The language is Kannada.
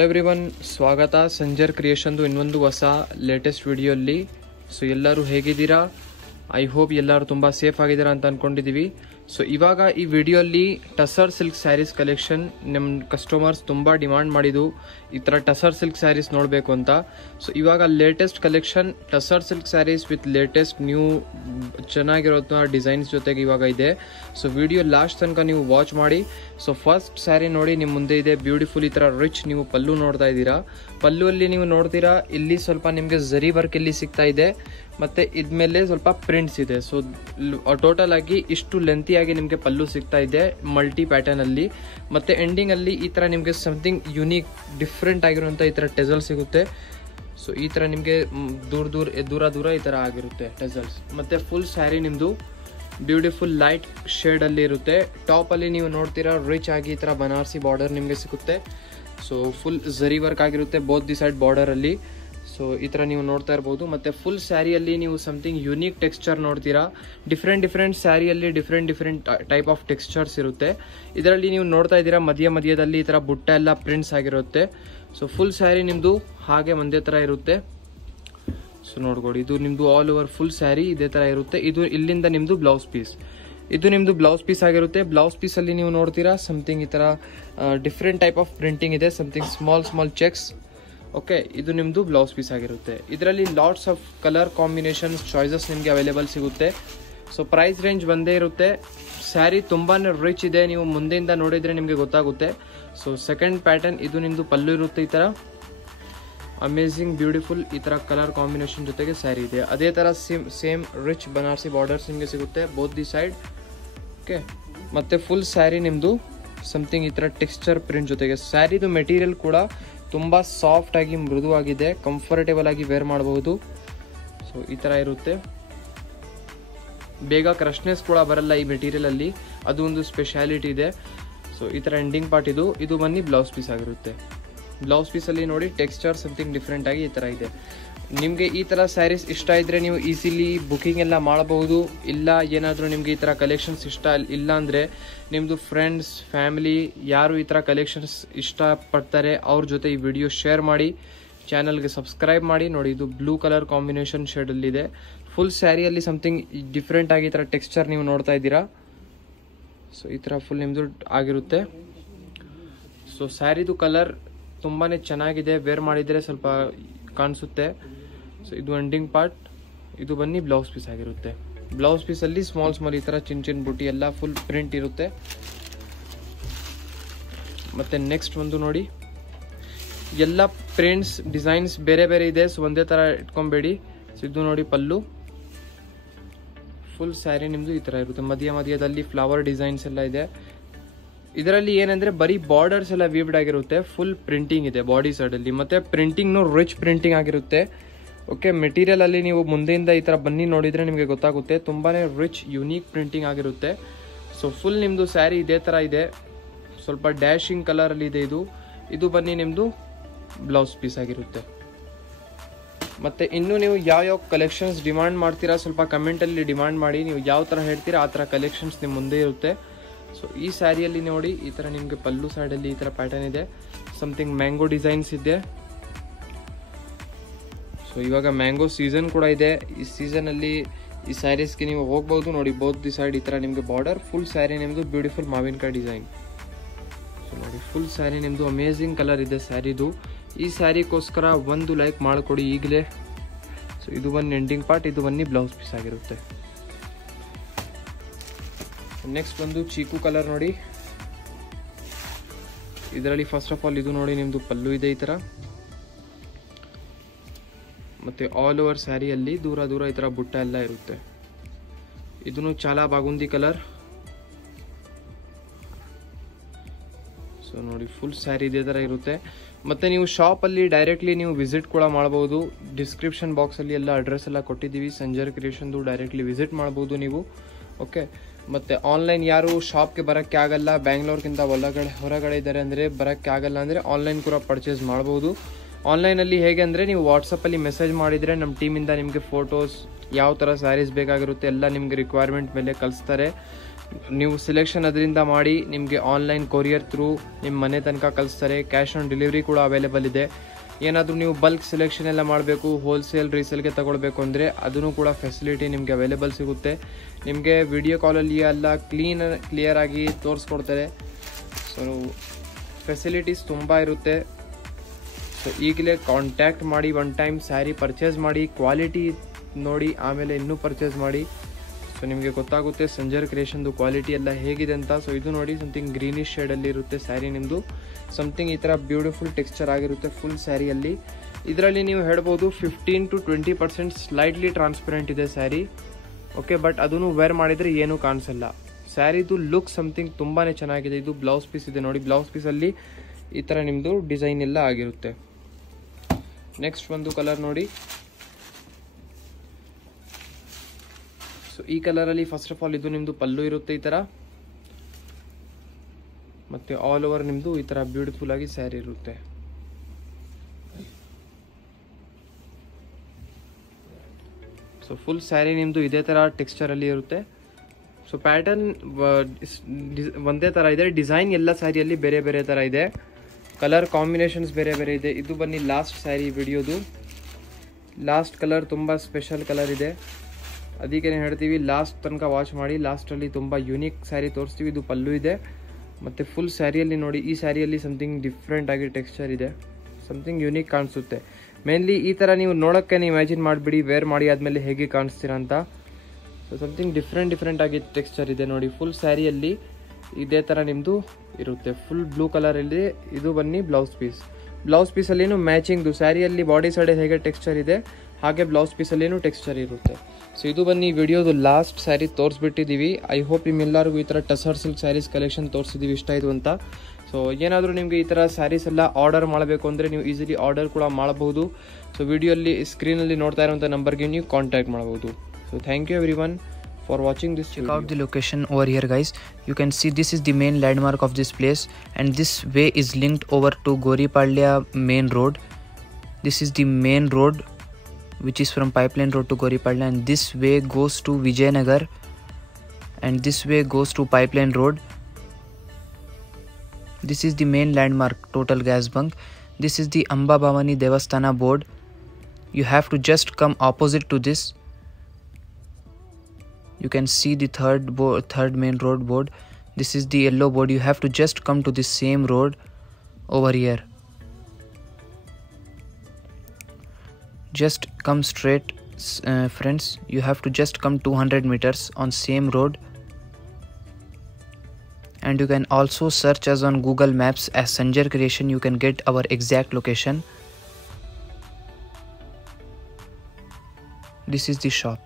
ಹಲೋ ಎವ್ರಿವನ್, ಸ್ವಾಗತ ಸಂಜರ್ ಕ್ರಿಯೇಷನ್ದು ಇನ್ನೊಂದು ಹೊಸ ಲೇಟೆಸ್ಟ್ ವಿಡಿಯೋಲ್ಲಿ. ಸೊ ಎಲ್ಲರೂ ಹೇಗಿದ್ದೀರಾ? ಐ ಹೋಪ್ ಎಲ್ಲರೂ ತುಂಬ ಸೇಫ್ ಆಗಿದ್ದೀರಾ ಅಂತ ಅಂದ್ಕೊಂಡಿದ್ದೀವಿ. ಸೊ ಇವಾಗ ಈ ವಿಡಿಯೋಲ್ಲಿ ಟಸರ್ ಸಿಲ್ಕ್ ಸ್ಯಾರೀಸ್ ಕಲೆಕ್ಷನ್ ನಮ್ಮ ಕಸ್ಟಮರ್ಸ್ ತುಂಬ ಡಿಮಾಂಡ್ ಮಾಡಿದ್ದು ಈ ಥರ ಟಸರ್ ಸಿಲ್ಕ್ ಸ್ಯಾರೀಸ್ ನೋಡಬೇಕು ಅಂತ. ಸೊ ಇವಾಗ latest collection tussar silk sarees with latest new ಚೆನ್ನಾಗಿರೋ ಡಿಸೈನ್ಸ್ ಜೊತೆಗೆ ಇವಾಗ ಇದೆ. ಸೊ ವಿಡಿಯೋ ಲಾಸ್ಟ್ ತನಕ ನೀವು ವಾಚ್ ಮಾಡಿ. ಸೊ ಫಸ್ಟ್ ಸ್ಯಾರಿ ನೋಡಿ ನಿಮ್ಮ ಮುಂದೆ ಇದೆ, ಬ್ಯೂಟಿಫುಲ್ ಈ ಥರ ರಿಚ್ ನೀವು ಪಲ್ಲು ನೋಡ್ತಾ ಇದ್ದೀರಾ. ಪಲ್ಲುವಲ್ಲಿ ನೀವು ನೋಡ್ತೀರಾ ಇಲ್ಲಿ ಸ್ವಲ್ಪ ನಿಮಗೆ ಝರಿ ವರ್ಕ್ ಇಲ್ಲಿ ಸಿಗ್ತಾ ಇದೆ, ಮತ್ತೆ ಇದ್ಮೇಲೆ ಸ್ವಲ್ಪ ಪ್ರಿಂಟ್ಸ್ ಇದೆ. ಸೊ ಟೋಟಲ್ ಆಗಿ ಇಷ್ಟು ಲೆಂತಿಯಾಗಿ ನಿಮಗೆ ಪಲ್ಲು ಸಿಗ್ತಾ ಇದೆ ಮಲ್ಟಿ ಪ್ಯಾಟರ್ನ್ ಅಲ್ಲಿ. ಮತ್ತೆ ಎಂಡಿಂಗ್ ಅಲ್ಲಿ ಈ ತರ ನಿಮಗೆ ಸಮಥಿಂಗ್ ಯುನೀಕ್ ಡಿಫ್ರೆಂಟ್ ಆಗಿರುವಂತ ಈ ತರ ಟೆಸಲ್ ಸಿಗುತ್ತೆ. ಸೊ ಈ ತರ ನಿಮಗೆ ದೂರ ಈ ತರ ಆಗಿರುತ್ತೆ ಟೆಸಲ್ಸ್. ಮತ್ತೆ ಫುಲ್ ಸ್ಯಾರಿ ನಿಮ್ದು ಬ್ಯೂಟಿಫುಲ್ ಲೈಟ್ ಶೇಡ್ ಅಲ್ಲಿ ಇರುತ್ತೆ. ಟಾಪ್ ಅಲ್ಲಿ ನೀವು ನೋಡ್ತೀರಾ ರಿಚ್ ಆಗಿ ಈ ತರ ಬನಾರಸಿ ಬಾರ್ಡರ್ ನಿಮಗೆ ಸಿಗುತ್ತೆ. ಸೊ ಫುಲ್ ಝರಿ ವರ್ಕ್ ಆಗಿರುತ್ತೆ ಬೋತ್ ದಿ ಸೈಡ್ ಬಾರ್ಡರ್ ಅಲ್ಲಿ. ಸೊ ಈ ತರ ನೀವು ನೋಡ್ತಾ ಇರಬಹುದು. ಮತ್ತೆ ಫುಲ್ ಸ್ಯಾರಿಯಲ್ಲಿ ನೀವು ಸಮಥಿಂಗ್ ಯುನೀಕ್ ಟೆಕ್ಸ್ಚರ್ ನೋಡ್ತೀರಾ. ಡಿಫ್ರೆಂಟ್ ಸ್ಯಾರಿಯಲ್ಲಿ ಡಿಫ್ರೆಂಟ್ ಟೈಪ್ ಆಫ್ ಟೆಕ್ಸ್ಚರ್ಸ್ ಇರುತ್ತೆ. ಇದರಲ್ಲಿ ನೀವು ನೋಡ್ತಾ ಇದ್ದೀರಾ ಮಧ್ಯದಲ್ಲಿ ಈ ತರ ಬುಟ್ಟ ಎಲ್ಲ ಪ್ರಿಂಟ್ಸ್ ಆಗಿರುತ್ತೆ. ಸೊ ಫುಲ್ ಸ್ಯಾರಿ ನಿಮ್ದು ಹಾಗೆ ಒಂದೇ ತರ ಇರುತ್ತೆ. ಸೊ ನೋಡ್ಕೊಳ್ಳಿ, ಇದು ನಿಮ್ದು ಆಲ್ ಓವರ್ ಫುಲ್ ಸ್ಯಾರಿ ಇದೇ ತರ ಇರುತ್ತೆ. ಇದು ಇಲ್ಲಿಂದ ನಿಮ್ದು ಬ್ಲೌಸ್ ಪೀಸ್, ಇದು ನಿಮ್ದು ಬ್ಲೌಸ್ ಪೀಸ್ ಆಗಿರುತ್ತೆ. ಬ್ಲೌಸ್ ಪೀಸ್ ಅಲ್ಲಿ ನೀವು ನೋಡ್ತೀರಾ ಸಮಥಿಂಗ್ ಈ ತರ ಡಿಫ್ರೆಂಟ್ ಟೈಪ್ ಆಫ್ ಪ್ರಿಂಟಿಂಗ್ ಇದೆ, ಸಮಥಿಂಗ್ ಸ್ಮಾಲ್ ಚೆಕ್ಸ್. ಓಕೆ, ಇದು ನಿಮ್ದು ಬ್ಲೌಸ್ ಪೀಸ್ ಆಗಿರುತ್ತೆ. ಇದರಲ್ಲಿ lots of colour combinations choices ನಿಮಗೆ ಅವೈಲೇಬಲ್ ಸಿಗುತ್ತೆ. ಸೊ ಪ್ರೈಸ್ ರೇಂಜ್ ಒಂದೇ ಇರುತ್ತೆ. ಸ್ಯಾರಿ ತುಂಬಾನೇ ರಿಚ್ ಇದೆ, ನೀವು ಮುಂದೆಯಿಂದ ನೋಡಿದ್ರೆ ನಿಮಗೆ ಗೊತ್ತಾಗುತ್ತೆ. ಸೊ ಸೆಕೆಂಡ್ ಪ್ಯಾಟರ್ನ್ ಇದು ನಿಮ್ದು ಪಲ್ಲು ಇರುತ್ತೆ. ಈ ತರ ಅಮೇಜಿಂಗ್ ಬ್ಯೂಟಿಫುಲ್ ಈ ತರ ಕಲರ್ ಕಾಂಬಿನೇಷನ್ ಜೊತೆಗೆ ಸ್ಯಾರಿ ಇದೆ. ಅದೇ ತರ ಸೇಮ್ ರಿಚ್ ಬನಾರಸಿ ಬಾರ್ಡರ್ಸ್ ನಿಮಗೆ ಸಿಗುತ್ತೆ ಬೋತ್ ದಿ ಸೈಡ್. ಓಕೆ, ಮತ್ತೆ ಫುಲ್ ಸ್ಯಾರಿ ನಿಮ್ದು ಸಮಥಿಂಗ್ ಈ ತರ ಟೆಕ್ಸ್ಚರ್ ಪ್ರಿಂಟ್ ಜೊತೆಗೆ. ಸ್ಯಾರಿದು ಮೆಟೀರಿಯಲ್ ಕೂಡ ತುಂಬಾ ಸಾಫ್ಟ್ ಆಗಿ ಮೃದುವಾಗಿದೆ, ಕಂಫರ್ಟೇಬಲ್ ಆಗಿ ವೇರ್ ಮಾಡಬಹುದು. ಸೊ ಈ ತರ ಇರುತ್ತೆ. ಬೇಗ ಕ್ರಶ್ನೆಸ್ ಕೂಡ ಬರಲ್ಲ ಈ ಮೆಟೀರಿಯಲ್ ಅಲ್ಲಿ, ಅದು ಒಂದು ಸ್ಪೆಷಾಲಿಟಿ ಇದೆ. ಸೊ ಈ ತರ ಎಂಡಿಂಗ್ ಪಾರ್ಟ್ ಇದು ಬನ್ನಿ ಬ್ಲೌಸ್ ಪೀಸ್ ಆಗಿರುತ್ತೆ. ಬ್ಲೌಸ್ ಪೀಸ್ ಅಲ್ಲಿ ನೋಡಿ ಟೆಕ್ಸ್ಚರ್ ಸಮಥಿಂಗ್ ಡಿಫ್ರೆಂಟ್ ಆಗಿ ಈ ತರ ಇದೆ. ನಿಮಗೆ ಈ ತರ ಸ್ಯಾರೀಸ್ ಇಷ್ಟ ಇದ್ರೆ ನೀವು ಈಸಿಲಿ ಬುಕಿಂಗ್ ಎಲ್ಲ ಮಾಡಬಹುದು. ಇಲ್ಲ ಏನಾದರೂ ನಿಮಗೆ ಈ ತರ ಕಲೆಕ್ಷನ್ಸ್ ಇಷ್ಟ ಇಲ್ಲ ಅಂದ್ರೆ ನಿಮ್ದು ಫ್ರೆಂಡ್ಸ್ ಫ್ಯಾಮಿಲಿ ಯಾರು ಈ ತರ ಕಲೆಕ್ಷನ್ಸ್ ಇಷ್ಟಪಡ್ತಾರೆ ಅವ್ರ ಜೊತೆ ಈ ವಿಡಿಯೋ ಶೇರ್ ಮಾಡಿ, ಚಾನಲ್ಗೆ ಸಬ್ಸ್ಕ್ರೈಬ್ ಮಾಡಿ. ನೋಡಿ, ಇದು ಬ್ಲೂ ಕಲರ್ ಕಾಂಬಿನೇಷನ್ ಶೇಡ್ ಅಲ್ಲಿ ಇದೆ. ಫುಲ್ ಸ್ಯಾರಿಯಲ್ಲಿ ಸಮಥಿಂಗ್ ಡಿಫ್ರೆಂಟ್ ಆಗಿ ಈ ತರ ಟೆಕ್ಸ್ಚರ್ ನೀವು ನೋಡ್ತಾ ಇದ್ದೀರಾ. ಸೊ ಈ ತರ ಫುಲ್ ನಿಮ್ದು ಆಗಿರುತ್ತೆ. ಸೊ ಸ್ಯಾರಿದು ಕಲರ್ ತುಂಬಾನೇ ಚೆನ್ನಾಗಿದೆ, ವೇರ್ ಮಾಡಿದ್ರೆ ಸ್ವಲ್ಪ ಕಾಣಿಸುತ್ತೆ. ಸೊ ಇದು ಎಂಡಿಂಗ್ ಪಾರ್ಟ್, ಇದು ಬನ್ನಿ ಬ್ಲೌಸ್ ಪೀಸ್ ಆಗಿರುತ್ತೆ. ಬ್ಲೌಸ್ ಪೀಸ್ ಅಲ್ಲಿ ಸ್ಮಾಲ್ ಈ ತರ ಚಿನ್ನ ಬುಟ್ಟಿ ಎಲ್ಲ ಫುಲ್ ಪ್ರಿಂಟ್ ಇರುತ್ತೆ. ಮತ್ತೆ ನೆಕ್ಸ್ಟ್ ಒಂದು ನೋಡಿ, ಎಲ್ಲ ಪ್ರಿಂಟ್ಸ್ ಡಿಸೈನ್ಸ್ ಬೇರೆ ಇದೆ. ಸೊ ಒಂದೇ ತರ ಇಟ್ಕೊಂಬೇಡಿ. ಸೊ ಇದು ನೋಡಿ ಪಲ್ಲು, ಫುಲ್ ಸ್ಯಾರಿ ನಿಮ್ದು ಈ ತರ ಇರುತ್ತೆ. ಮಧ್ಯದಲ್ಲಿ ಫ್ಲವರ್ ಡಿಸೈನ್ಸ್ ಎಲ್ಲ ಇದೆ. ಇದರಲ್ಲಿ ಏನಂದ್ರೆ ಬರೀ ಬಾರ್ಡರ್ಸ್ ಎಲ್ಲ ವೀವ್ಡ್ ಆಗಿರುತ್ತೆ, ಫುಲ್ ಪ್ರಿಂಟಿಂಗ್ ಇದೆ ಬಾಡಿ ಸೈಡ್ ಅಲ್ಲಿ. ಮತ್ತೆ ಪ್ರಿಂಟಿಂಗ್ ರಿಚ್ ಪ್ರಿಂಟಿಂಗ್ ಆಗಿರುತ್ತೆ. ಓಕೆ, ಮೆಟೀರಿಯಲ್ ಅಲ್ಲಿ ನೀವು ಮುಂದೆಯಿಂದ ಈ ತರ ಬನ್ನಿ ನೋಡಿದ್ರೆ ನಿಮಗೆ ಗೊತ್ತಾಗುತ್ತೆ, ತುಂಬಾನೇ ರಿಚ್ ಯುನೀಕ್ ಪ್ರಿಂಟಿಂಗ್ ಆಗಿರುತ್ತೆ. ಸೊ ಫುಲ್ ನಿಮ್ದು ಸ್ಯಾರಿ ಇದೇ ತರ ಇದೆ, ಸ್ವಲ್ಪ ಡ್ಯಾಶಿಂಗ್ ಕಲರ್ ಅಲ್ಲಿ ಇದೆ. ಇದು ಬನ್ನಿ ನಿಮ್ದು ಬ್ಲೌಸ್ ಪೀಸ್ ಆಗಿರುತ್ತೆ. ಮತ್ತೆ ಇನ್ನು ನೀವು ಯಾವ ಕಲೆಕ್ಷನ್ಸ್ ಡಿಮಾಂಡ್ ಮಾಡ್ತೀರಾ ಸ್ವಲ್ಪ ಕಮೆಂಟ್ ಅಲ್ಲಿ ಡಿಮಾಂಡ್ ಮಾಡಿ. ನೀವು ಯಾವ ತರ ಹೇಳ್ತೀರಾ ಆ ತರ ಕಲೆಕ್ಷನ್ಸ್ ನಿಮ್ ಮುಂದೆ ಇರುತ್ತೆ. ಸೊ ಈ ಸ್ಯಾರಿಯಲ್ಲಿ ನೋಡಿ ಈ ತರ ನಿಮ್ಗೆ ಪಲ್ಲು ಸೈಡ್ ಅಲ್ಲಿ ಈ ತರ ಪ್ಯಾಟರ್ನ್ ಇದೆ, ಸಮಥಿಂಗ್ ಮ್ಯಾಂಗೋ ಡಿಸೈನ್ಸ್ ಇದೆ. ಸೊ ಇವಾಗ ಮ್ಯಾಂಗೋ ಸೀಸನ್ ಕೂಡ ಇದೆ. ಈ ಸೀಸನ್ ಅಲ್ಲಿ ಈ ಸ್ಯಾರೀಸ್ಗೆ ನೀವು ಹೋಗ್ಬಹುದು. ನೋಡಿ ಬೋತ್ ದಿ ಸೈಡ್ ಈ ತರ ನಿಮ್ಗೆ ಬಾರ್ಡರ್, ಫುಲ್ ಸ್ಯಾರಿ ನಿಮ್ದು ಬ್ಯೂಟಿಫುಲ್ ಮಾವಿನಕಾಯಿ ಡಿಸೈನ್. ಸೊ ನೋಡಿ ಫುಲ್ ಸ್ಯಾರಿ ನಿಮ್ದು ಅಮೇಜಿಂಗ್ ಕಲರ್ ಇದೆ ಸ್ಯಾರಿದು. ಈ ಸ್ಯಾರಿಗೋಸ್ಕರ ಒಂದು ಲೈಕ್ ಮಾಡಿಕೊಡಿ ಈಗಲೇ. ಸೊ ಇದು ಒಂದು ಎಂಡಿಂಗ್ ಪಾರ್ಟ್, ಇದು ಬನ್ನಿ ಬ್ಲೌಸ್ ಪೀಸ್ ಆಗಿರುತ್ತೆ. ನೆಕ್ಸ್ಟ್ ಒಂದು ಚೀಕು ಕಲರ್ ನೋಡಿ. ಇದರಲ್ಲಿ ಫಸ್ಟ್ ಆಫ್ ಆಲ್ ಇದು ನೋಡಿ ನಿಮ್ದು ಪಲ್ಲು ಇದೆ ಈ ತರ. ಮತ್ತೆ ಆಲ್ ಓವರ್ ಸ್ಯಾರಿಯಲ್ಲಿ ದೂರ ಈ ತರ ಬುಟ್ಟ ಎಲ್ಲ ಇರುತ್ತೆ. ಇದನ್ನು ಚಾಲಾ ಬಾಗುಂದಿ ಕಲರ್. ಸೊ ನೋಡಿ ಫುಲ್ ಸ್ಯಾರಿ ಇದೇ ತರ ಇರುತ್ತೆ. ಮತ್ತೆ ನೀವು ಶಾಪ್ ಅಲ್ಲಿ ಡೈರೆಕ್ಟ್ಲಿ ನೀವು ವಿಸಿಟ್ ಕೂಡ ಮಾಡಬಹುದು. ಡಿಸ್ಕ್ರಿಪ್ಷನ್ ಬಾಕ್ಸ್ ಅಲ್ಲಿ ಎಲ್ಲ ಅಡ್ರೆಸ್ ಎಲ್ಲ ಕೊಟ್ಟಿದ್ದೀವಿ ಸಂಜರ್ ಕ್ರಿಯೇಷನ್ದು, ಡೈರೆಕ್ಟ್ಲಿ ವಿಸಿಟ್ ಮಾಡಬಹುದು ನೀವು. ಓಕೆ, ಮತ್ತೆ ಆನ್ಲೈನ್ ಯಾರು ಶಾಪ್ಗೆ ಬರೋಕ್ಕೆ ಆಗಲ್ಲ, ಬ್ಯಾಂಗ್ಳೂರ್ಗಿಂತ ಹೊರಗಡೆ ಇದ್ದಾರೆ ಅಂದರೆ ಬರೋಕ್ಕೆ ಆಗಲ್ಲ ಅಂದರೆ ಆನ್ಲೈನ್ ಕೂಡ ಪರ್ಚೇಸ್ ಮಾಡ್ಬೋದು. ಆನ್ಲೈನಲ್ಲಿ ಹೇಗೆ ಅಂದರೆ ನೀವು ವಾಟ್ಸಪ್ಪಲ್ಲಿ ಮೆಸೇಜ್ ಮಾಡಿದರೆ ನಮ್ಮ ಟೀಮಿಂದ ನಿಮಗೆ ಫೋಟೋಸ್ ಯಾವ ಥರ ಸ್ಯಾರೀಸ್ ಬೇಕಾಗಿರುತ್ತೆ ಎಲ್ಲ ನಿಮಗೆ ರಿಕ್ವೈರ್ಮೆಂಟ್ ಮೇಲೆ ಕಳಿಸ್ತಾರೆ. ನೀವು ಸೆಲೆಕ್ಷನ್ ಅದರಿಂದ ಮಾಡಿ ನಿಮಗೆ ಆನ್ಲೈನ್ ಕೊರಿಯರ್ ಥ್ರೂ ನಿಮ್ಮ ಮನೆ ತನಕ ಕಳಿಸ್ತಾರೆ. ಕ್ಯಾಶ್ ಆನ್ ಡೆಲಿವರಿ ಕೂಡ ಅವೈಲೇಬಲ್ ಇದೆ. ಏನಾದರೂ ನೀವು ಬಲ್ಕ್ ಸೆಲೆಕ್ಷನ್ ಎಲ್ಲ ಮಾಡಬೇಕು, ಹೋಲ್ಸೇಲ್ ರೀಸೇಲ್ಗೆ ತಗೊಳ್ಬೇಕು ಅಂದರೆ ಅದನ್ನು ಕೂಡ ಫೆಸಿಲಿಟಿ ನಿಮಗೆ ಅವೈಲೇಬಲ್ ಸಿಗುತ್ತೆ. ನಿಮಗೆ ವಿಡಿಯೋ ಕಾಲಲ್ಲಿ ಎಲ್ಲ ಕ್ಲಿಯರಾಗಿ ತೋರಿಸ್ಕೊಡ್ತಾರೆ. ಸೊ ಫೆಸಿಲಿಟೀಸ್ ತುಂಬ ಇರುತ್ತೆ. ಸೊ ಈಗಲೇ ಕಾಂಟ್ಯಾಕ್ಟ್ ಮಾಡಿ, ಒನ್ ಟೈಮ್ ಸ್ಯಾರಿ ಪರ್ಚೇಸ್ ಮಾಡಿ, ಕ್ವಾಲಿಟಿ ನೋಡಿ ಆಮೇಲೆ ಇನ್ನೂ ಪರ್ಚೇಸ್ ಮಾಡಿ. ಸೊ ನಿಮಗೆ ಗೊತ್ತಾಗುತ್ತೆ ಸಂಜರ್ ಕ್ರಿಯೇಷನ್ದು ಕ್ವಾಲಿಟಿ ಎಲ್ಲ ಹೇಗಿದೆ ಅಂತ. ಸೊ ಇದು ನೋಡಿ ಸಮಥಿಂಗ್ ಗ್ರೀನಿಶ್ ಶೇಡಲ್ಲಿ ಇರುತ್ತೆ ಸ್ಯಾರಿ ನಿಮ್ಮದು. ಸಮಥಿಂಗ್ ಈ ಥರ ಬ್ಯೂಟಿಫುಲ್ ಟೆಕ್ಸ್ಚರ್ ಆಗಿರುತ್ತೆ ಫುಲ್ ಸ್ಯಾರಿಯಲ್ಲಿ. ಇದರಲ್ಲಿ ನೀವು ಹೇಳ್ಬೋದು 15 to 20% ಸ್ಲೈಟ್ಲಿ ಟ್ರಾನ್ಸ್ಪರೆಂಟ್ ಇದೆ ಸ್ಯಾರಿ. ಓಕೆ, ಬಟ್ ಅದನ್ನು ವೇರ್ ಮಾಡಿದರೆ ಏನೂ ಕಾಣಿಸಲ್ಲ. ಸ್ಯಾರಿದು ಲುಕ್ ಸಮಥಿಂಗ್ ತುಂಬಾ ಚೆನ್ನಾಗಿದೆ. ಇದು ಬ್ಲೌಸ್ ಪೀಸ್ ಇದೆ ನೋಡಿ, ಬ್ಲೌಸ್ ಪೀಸಲ್ಲಿ ಈ ಥರ ನಿಮ್ಮದು ಡಿಸೈನ್ ಎಲ್ಲ ಆಗಿರುತ್ತೆ. ನೆಕ್ಸ್ಟ್ ಒಂದು ಕಲರ್ ನೋಡಿ. ಸೊ ಈ ಕಲರಲ್ಲಿ ಫಸ್ಟ್ ಆಫ್ ಆಲ್ ಇದು ನಿಮ್ಮದು ಪಲ್ಲು ಇರುತ್ತೆ ಈ ಥರ, ಮತ್ತು ಆಲ್ ಓವರ್ ನಿಮ್ಮದು ಈ ಥರ ಬ್ಯೂಟಿಫುಲ್ ಆಗಿ ಸ್ಯಾರಿ ಇರುತ್ತೆ. ಸೊ ಫುಲ್ ಸ್ಯಾರಿ ನಿಮ್ಮದು ಇದೇ ಥರ ಟೆಕ್ಸ್ಚರಲ್ಲಿ ಇರುತ್ತೆ. ಸೊ ಪ್ಯಾಟರ್ನ್ ಒಂದೇ ಥರ ಇದೆ, ಡಿಸೈನ್ ಎಲ್ಲ ಸ್ಯಾರಿಯಲ್ಲಿ ಬೇರೆ ಬೇರೆ ಥರ ಇದೆ, ಕಲರ್ ಕಾಂಬಿನೇಷನ್ಸ್ ಬೇರೆ ಬೇರೆ ಇದೆ. ಇದು ಬನ್ನಿ ಲಾಸ್ಟ್ ಸ್ಯಾರಿ ವಿಡಿಯೋದು. ಲಾಸ್ಟ್ ಕಲರ್ ತುಂಬ ಸ್ಪೆಷಲ್ ಕಲರ್ ಇದೆ, ಅದಕ್ಕೆ ಹೇಳ್ತೀವಿ ಲಾಸ್ಟ್ ತನಕ ವಾಚ್ ಮಾಡಿ. ಲಾಸ್ಟಲ್ಲಿ ತುಂಬ ಯೂನಿಕ್ ಸ್ಯಾರಿ ತೋರಿಸ್ತೀವಿ. ಇದು ಪಲ್ಲು ಇದೆ, ಮತ್ತು ಫುಲ್ ಸ್ಯಾರಿಯಲ್ಲಿ ನೋಡಿ, ಈ ಸ್ಯಾರಿಯಲ್ಲಿ ಸಮಥಿಂಗ್ ಡಿಫ್ರೆಂಟ್ ಆಗಿ ಟೆಕ್ಸ್ಚರ್ ಇದೆ, ಸಮಥಿಂಗ್ ಯೂನಿಕ್ ಕಾಣಿಸುತ್ತೆ. ಮೇನ್ಲಿ ಈ ಥರ ನೀವು ನೋಡೋಕ್ಕೆ ಇಮ್ಯಾಜಿನ್ ಮಾಡಿಬಿಡಿ, ವೇರ್ ಮಾಡಿ ಆದಮೇಲೆ ಹೇಗೆ ಕಾಣಿಸ್ತೀರಾ ಅಂತ. ಸೊ ಸಮಥಿಂಗ್ ಡಿಫ್ರೆಂಟ್ ಆಗಿ ಟೆಕ್ಸ್ಚರ್ ಇದೆ ನೋಡಿ. ಫುಲ್ ಸ್ಯಾರಿಯಲ್ಲಿ ಇದೇ ಥರ ನಿಮ್ಮದು ಇರುತ್ತೆ, ಫುಲ್ ಬ್ಲೂ ಕಲರಲ್ಲಿ. ಇದು ಬನ್ನಿ ಬ್ಲೌಸ್ ಪೀಸ್. ಬ್ಲೌಸ್ ಪೀಸಲ್ಲಿನೂ ಮ್ಯಾಚಿಂಗ್ದು ಸ್ಯಾರಿಯಲ್ಲಿ ಬಾಡಿ ಸೈಡ್ ಹೇಗೆ ಟೆಕ್ಸ್ಚರ್ ಇದೆ ಹಾಗೆ ಬ್ಲೌಸ್ ಪೀಸಲ್ಲಿನೂ ಟೆಕ್ಸ್ಚರ್ ಇರುತ್ತೆ. ಸೊ ಇದು ಬನ್ನಿ ವಿಡಿಯೋದು ಲಾಸ್ಟ್ ಸ್ಯಾರಿ ತೋರಿಸ್ಬಿಟ್ಟಿದ್ದೀವಿ. ಐ ಹೋಪ್ ನಿಮ್ಮೆಲ್ಲರಿಗೂ ಈ ಥರ ಟಸರ್ ಸಿಲ್ಕ್ ಸ್ಯಾರೀಸ್ ಕಲೆಕ್ಷನ್ ತೋರಿಸಿದ್ದೀವಿ, ಇಷ್ಟ ಆಯಿತು ಅಂತ. ಸೊ ಏನಾದರೂ ನಿಮಗೆ ಈ ಥರ ಸ್ಯಾರೀಸ್ ಎಲ್ಲ ಆರ್ಡರ್ ಮಾಡಬೇಕು ಅಂದರೆ ನೀವು ಈಸಿಲಿ ಆರ್ಡರ್ ಕೂಡ ಮಾಡಬಹುದು. ಸೊ ವಿಡಿಯೋಲ್ಲಿ ಸ್ಕ್ರೀನಲ್ಲಿ ನೋಡ್ತಾ ಇರುವಂಥ ನಂಬರ್ಗೆ ನೀವು ಕಾಂಟ್ಯಾಕ್ಟ್ ಮಾಡಬಹುದು. So thank you everyone for watching this video. Check out the location over here guys. You can see this is the main landmark of this place, and this way is linked over to Goripalya main road. This is the main road which is from Pipeline Road to Goripalya, and this way goes to Vijayanagar, and this way goes to Pipeline Road. This is the main landmark, Total Gas Bunk. This is the Amba Bhavani Devasthana board. You have to just come opposite to this. You can see the third main road board. This is the yellow board. You have to just come to the same road over here. Just come straight, friends. You have to just come 200 meters on same road. And you can also search us on Google Maps as Sanjar Creation. You can get our exact location. This is the shop.